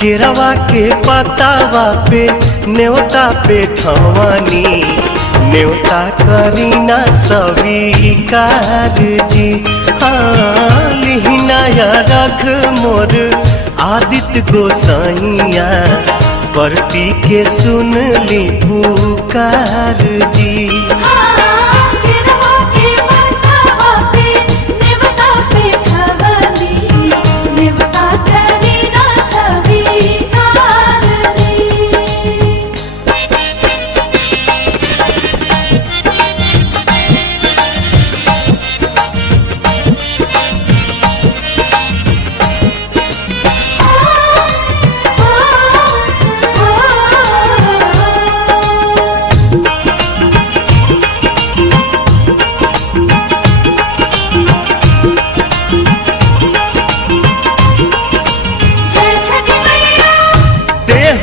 केरवा के पतावा पे न्योता पे ठवानी न्योता करीना स्वीकार जी। हाँ लिहिनाया रख मोर आदित्य गोसाइया परती के सुन ली पुकार जी।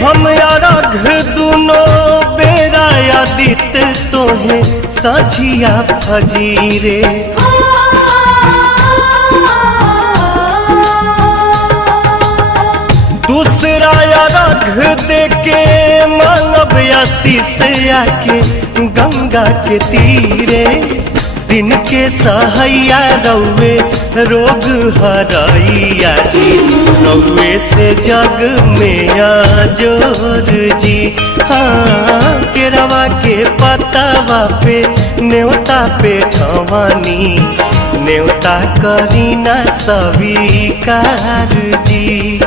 हम अरघ दुनो बेरा आदित तोहे साझिया फजीरे। दूसरा अरघ देके मांगब आशीष आके गंगा के तीरे। दिन के सहैया रौवे रोग हरैया जी रौवे से जग में आजोर जी। हाँ केरवा के पतावा पे न्योता पे ठवानी न्योता करीना स्वीकार जी।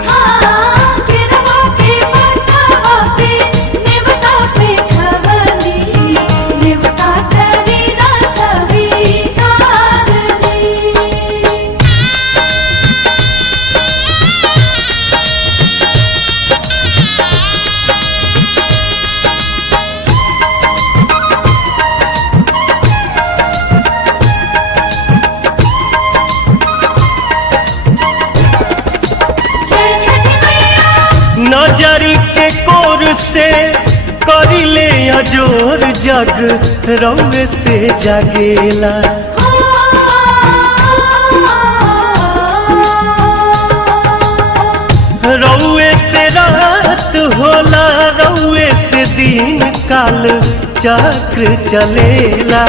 नजरी के कोर से करिले अजोर जग रौवे से जागेला। रौवे से रात होला रौवे से दिन काल चक्र चलेला।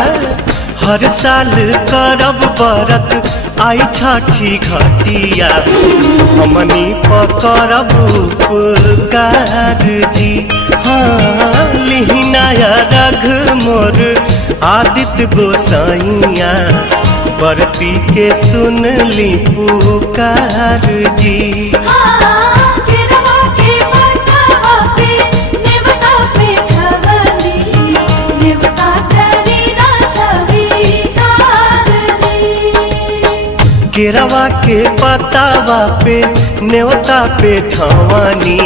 हर साल करब बरत आई छठी घटिया हमनी पकड़ब उपकार जी। हाँ लिहिनाया रघ मोर आदित्य गोसाइया परती के सुन ली पुकार जी। केरवा के पतावा पे न्योता पे ठवानी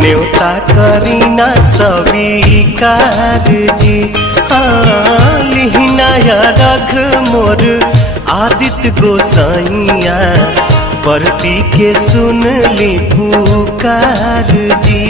न्योता करीना स्वीकार जी। हाँ लिहिनाया रघ मोर आदित्य गोसाइया परती के सुन ली पुकार जी।